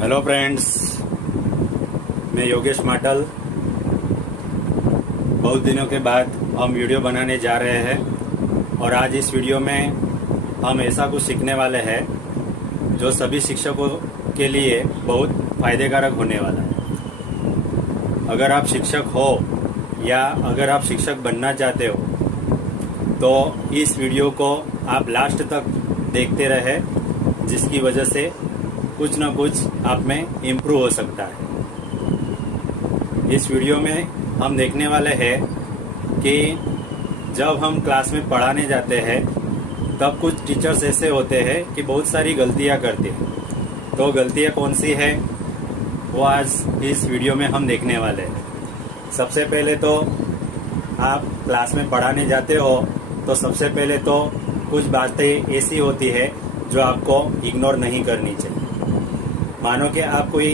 Hello friends, मैं योगेश माटल। बहुत दिनों के बाद हम वीडियो बनाने जा रहे हैं और आज इस वीडियो में हम ऐसा कुछ सीखने वाले हैं जो सभी शिक्षकों के लिए बहुत फायदेकारक होने वाला है। अगर आप शिक्षक हो या अगर आप शिक्षक बनना चाहते हो तो इस वीडियो को आप लास्ट तक देखते रहे, जिसकी वजह से कुछ ना कुछ आप में इम्प्रूव हो सकता है। इस वीडियो में हम देखने वाले हैं कि जब हम क्लास में पढ़ाने जाते हैं तब कुछ टीचर्स ऐसे होते हैं कि बहुत सारी गलतियां करते हैं। तो गलतियां कौन सी है वो आज इस वीडियो में हम देखने वाले हैं। सबसे पहले तो आप क्लास में पढ़ाने जाते हो तो सबसे पहले तो कुछ बातें ऐसी होती है जो आपको इग्नोर नहीं करनी चाहिए। मानो कि आप कोई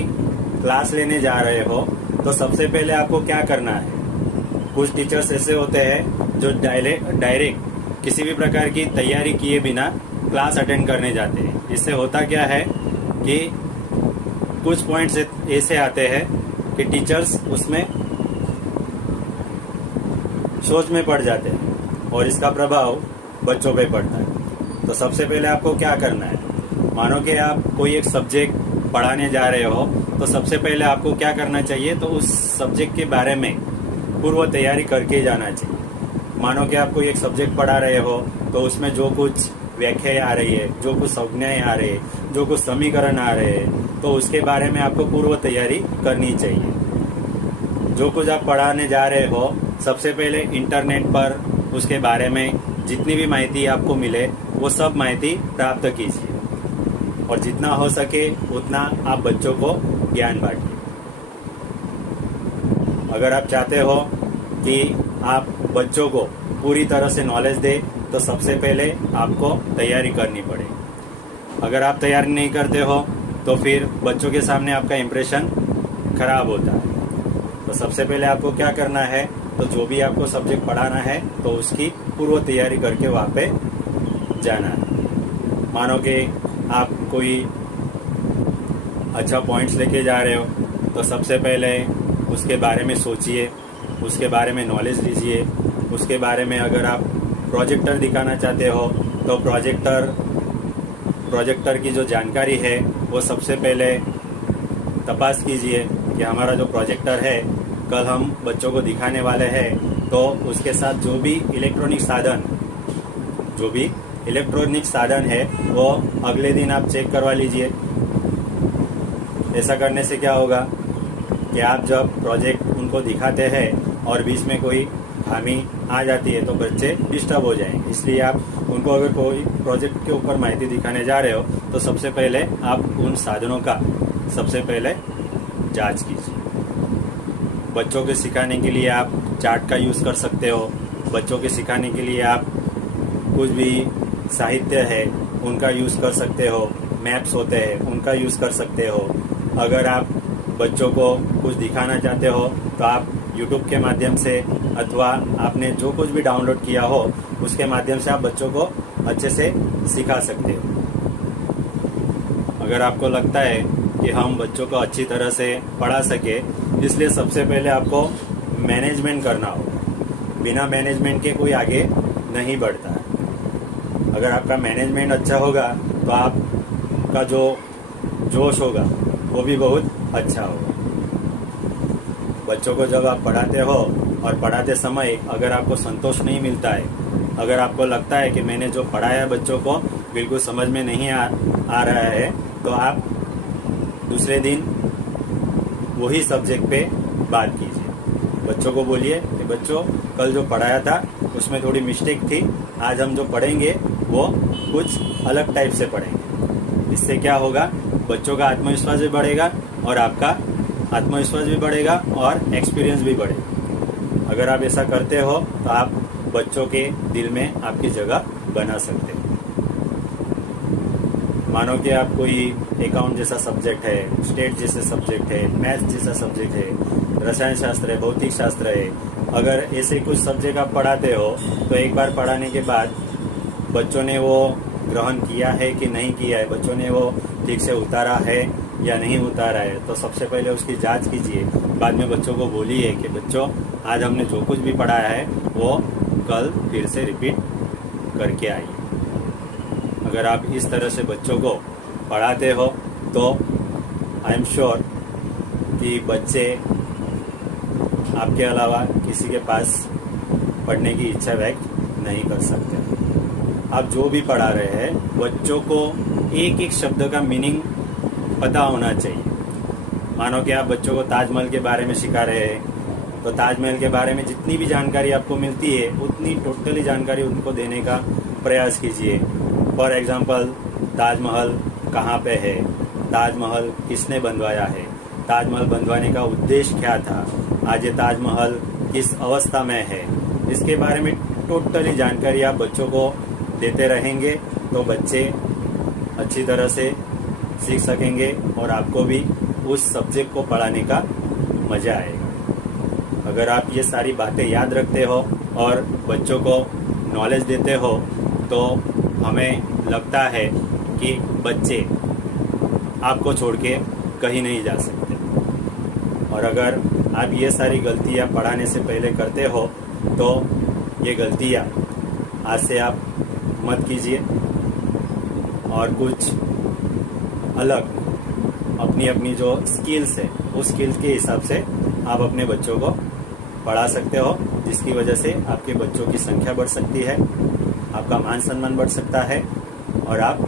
क्लास लेने जा रहे हो तो सबसे पहले आपको क्या करना है। कुछ टीचर्स ऐसे होते हैं जो डायरेक्ट किसी भी प्रकार की तैयारी किए बिना क्लास अटेंड करने जाते हैं। इससे होता क्या है कि कुछ पॉइंट्स ऐसे आते हैं कि टीचर्स उसमें सोच में पड़ जाते हैं और इसका प्रभाव बच्चों पे पड़ता है। तो सबसे पहले आपको क्या करना है, मानो कि आप कोई एक सब्जेक्ट पढ़ाने जा रहे हो तो सबसे पहले आपको क्या करना चाहिए, तो उस सब्जेक्ट के बारे में पूर्व तैयारी करके जाना चाहिए। मानो कि आप कोई एक सब्जेक्ट पढ़ा रहे हो तो उसमें जो कुछ व्याख्याएं आ रही है, जो कुछ संज्ञाएं आ रही है, जो कुछ समीकरण आ रहे हैं, तो उसके बारे में आपको पूर्व तैयारी करनी चाहिए। जो कुछ आप पढ़ाने जा रहे हो सबसे पहले इंटरनेट पर उसके बारे में जितनी भी माहिती आपको मिले वो सब माहिती प्राप्त कीजिए और जितना हो सके उतना आप बच्चों को ज्ञान बांटिए। अगर आप चाहते हो कि आप बच्चों को पूरी तरह से नॉलेज दे तो सबसे पहले आपको तैयारी करनी पड़ेगी। अगर आप तैयारी नहीं करते हो तो फिर बच्चों के सामने आपका इम्प्रेशन खराब होता है। तो सबसे पहले आपको क्या करना है, तो जो भी आपको सब्जेक्ट पढ़ाना है तो उसकी पूर्व तैयारी करके वहाँ पे जाना है। मानो कि आप कोई अच्छा पॉइंट्स लेके जा रहे हो तो सबसे पहले उसके बारे में सोचिए, उसके बारे में नॉलेज लीजिए। उसके बारे में अगर आप प्रोजेक्टर दिखाना चाहते हो तो प्रोजेक्टर की जो जानकारी है वो सबसे पहले तपास कीजिए कि हमारा जो प्रोजेक्टर है कल हम बच्चों को दिखाने वाले हैं तो उसके साथ जो भी इलेक्ट्रॉनिक साधन है वो अगले दिन आप चेक करवा लीजिए। ऐसा करने से क्या होगा कि आप जब प्रोजेक्ट उनको दिखाते हैं और बीच में कोई खामी आ जाती है तो बच्चे डिस्टर्ब हो जाएंगे। इसलिए आप उनको अगर कोई प्रोजेक्ट के ऊपर माहिती दिखाने जा रहे हो तो सबसे पहले आप उन साधनों का सबसे पहले जांच कीजिए। बच्चों के सिखाने के लिए आप चार्ट का यूज़ कर सकते हो। बच्चों के सिखाने के लिए आप कुछ भी साहित्य है उनका यूज़ कर सकते हो, मैप्स होते हैं उनका यूज़ कर सकते हो। अगर आप बच्चों को कुछ दिखाना चाहते हो तो आप YouTube के माध्यम से अथवा आपने जो कुछ भी डाउनलोड किया हो उसके माध्यम से आप बच्चों को अच्छे से सिखा सकते हो। अगर आपको लगता है कि हम बच्चों को अच्छी तरह से पढ़ा सके, इसलिए सबसे पहले आपको मैनेजमेंट करना होगा। बिना मैनेजमेंट के कोई आगे नहीं बढ़ता है। अगर आपका मैनेजमेंट अच्छा होगा तो आपका जो जोश होगा वो भी बहुत अच्छा होगा। बच्चों को जब आप पढ़ाते हो और पढ़ाते समय अगर आपको संतोष नहीं मिलता है, अगर आपको लगता है कि मैंने जो पढ़ाया बच्चों को बिल्कुल समझ में नहीं आ रहा है, तो आप दूसरे दिन वही सब्जेक्ट पे बात कीजिए। बच्चों को बोलिए कि बच्चों कल जो पढ़ाया था उसमें थोड़ी मिस्टेक थी, आज हम जो पढ़ेंगे वो कुछ अलग टाइप से पढ़ेंगे। इससे क्या होगा, बच्चों का आत्मविश्वास भी बढ़ेगा और आपका आत्मविश्वास भी बढ़ेगा और एक्सपीरियंस भी बढ़ेगा। अगर आप ऐसा करते हो तो आप बच्चों के दिल में आपकी जगह बना सकते हो। मानो कि आप कोई अकाउंट जैसा सब्जेक्ट है, स्टेट जैसे सब्जेक्ट है, मैथ्स जैसा सब्जेक्ट है, रसायन शास्त्र है, भौतिक शास्त्र है, अगर ऐसे कुछ सब्जेक्ट आप पढ़ाते हो तो एक बार पढ़ाने के बाद बच्चों ने वो ग्रहण किया है कि नहीं किया है, बच्चों ने वो ठीक से उतारा है या नहीं उतारा है, तो सबसे पहले उसकी जांच कीजिए। बाद में बच्चों को बोलिए कि बच्चों आज हमने जो कुछ भी पढ़ाया है वो कल फिर से रिपीट करके आइए। अगर आप इस तरह से बच्चों को पढ़ाते हो तो आई एम श्योर कि बच्चे आपके अलावा किसी के पास पढ़ने की इच्छा व्यक्त नहीं कर सकते। आप जो भी पढ़ा रहे हैं बच्चों को एक एक शब्द का मीनिंग पता होना चाहिए। मानो कि आप बच्चों को ताजमहल के बारे में सिखा रहे हैं तो ताजमहल के बारे में जितनी भी जानकारी आपको मिलती है उतनी टोटली जानकारी उनको देने का प्रयास कीजिए। फॉर एग्जाम्पल, ताजमहल कहाँ पे है, ताजमहल किसने बनवाया है, ताजमहल बनवाने का उद्देश्य क्या था, आज ये ताजमहल किस अवस्था में है, इसके बारे में टोटली जानकारी आप बच्चों को देते रहेंगे तो बच्चे अच्छी तरह से सीख सकेंगे और आपको भी उस सब्जेक्ट को पढ़ाने का मज़ा आएगा। अगर आप ये सारी बातें याद रखते हो और बच्चों को नॉलेज देते हो तो हमें लगता है कि बच्चे आपको छोड़ के कहीं नहीं जा सकते। और अगर आप ये सारी गलतियाँ पढ़ाने से पहले करते हो तो ये गलतियाँ आज से आप मत कीजिए और कुछ अलग अपनी अपनी जो स्किल्स है उस स्किल्स के हिसाब से आप अपने बच्चों को पढ़ा सकते हो, जिसकी वजह से आपके बच्चों की संख्या बढ़ सकती है, आपका मान सम्मान बढ़ सकता है और आप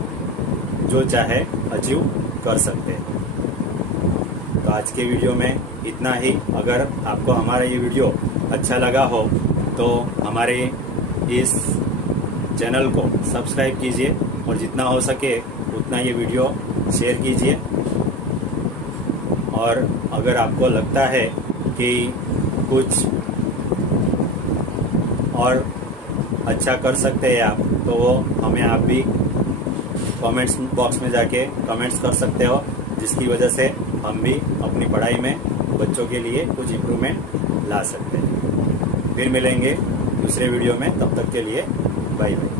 जो चाहे अचीव कर सकते हैं। तो आज के वीडियो में इतना ही। अगर आपको हमारा ये वीडियो अच्छा लगा हो तो हमारे इस चैनल को सब्सक्राइब कीजिए और जितना हो सके उतना ये वीडियो शेयर कीजिए। और अगर आपको लगता है कि कुछ और अच्छा कर सकते हैं आप तो वो हमें आप भी कमेंट्स बॉक्स में जाके कमेंट्स कर सकते हो, जिसकी वजह से हम भी अपनी पढ़ाई में बच्चों के लिए कुछ इम्प्रूवमेंट ला सकते हैं। फिर मिलेंगे दूसरे वीडियो में, तब तक के लिए बाय बाय।